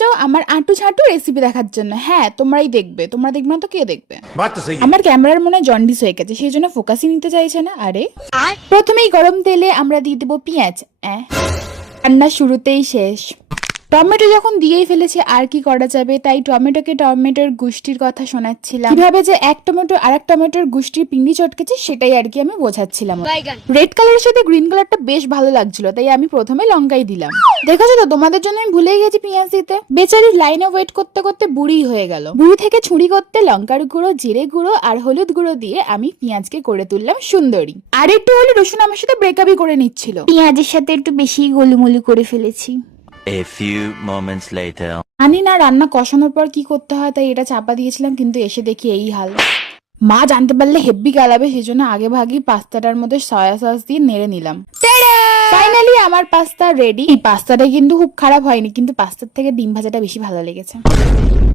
যাও আমার আঁটু ছাঁটু রেসিপি দেখার জন্য। হ্যাঁ তোমরাই দেখবে, তোমরা দেখবে না তো কে দেখবে? আমার ক্যামেরার মনে হয় জন্ডিস হয়ে গেছে, সেই জন্য ফোকাসই নিতে চাইছে না। আরে প্রথমেই গরম তেলে আমরা দিয়ে দেবো পেঁয়াজ। রান্না শুরুতেই শেষ। টমেটো যখন দিয়েই ফেলেছে আর কি করা যাবে, তাই টমেটোকে টমেটোর গুষ্টির কথা শোনাচ্ছিলাম, কিভাবে যে এক টমেটো আর এক টমেটোর গুষ্টির পিন্ডি চটকেছে সেটাই আর কি আমি বোঝাচ্ছিলাম। রেড কালারের সাথে গ্রিন কালারটা বেশ ভালো লাগছিল, তাই আমি প্রথমে লঙ্কাই দিলাম। দেখেছো তো, তোমাদের জন্য আমি ভুলে গেছি পেঁয়াজ দিতে। বেচারি লাইনে ওয়েট করতে করতে বুড়ি হয়ে গেল। বুড়ি থেকে ছুরি করতে লঙ্কার গুঁড়ো, জিরে গুঁড়ো আর হলুদ গুঁড়ো দিয়ে আমি পেঁয়াজকে করে তুললাম সুন্দরী। আর একটু হলে রসুন আমার সাথে ব্রেকআপই করে নিচ্ছিল। পেঁয়াজের সাথে একটু বেশি গোলুমুলু করে ফেলেছি। A few moments later. জানি না রান্না কষানোর পর কি করতে হয়, তাই এটা চাপা দিয়েছিলাম, কিন্তু এসে দেখি এই হাল। মা জানতে পারলে হেব্বি গালাবে, সেই জন্য আগে ভাগই পাস্তাটার মধ্যে সয়া সস দিয়ে নেড়ে নিলাম। ফাইনালি আমার পাস্তা রেডি। এই পাস্তাটা কিন্তু খুব খারাপ হয়নি, কিন্তু পাস্তার থেকে ডিম ভাজাটা বেশি ভালো লেগেছে।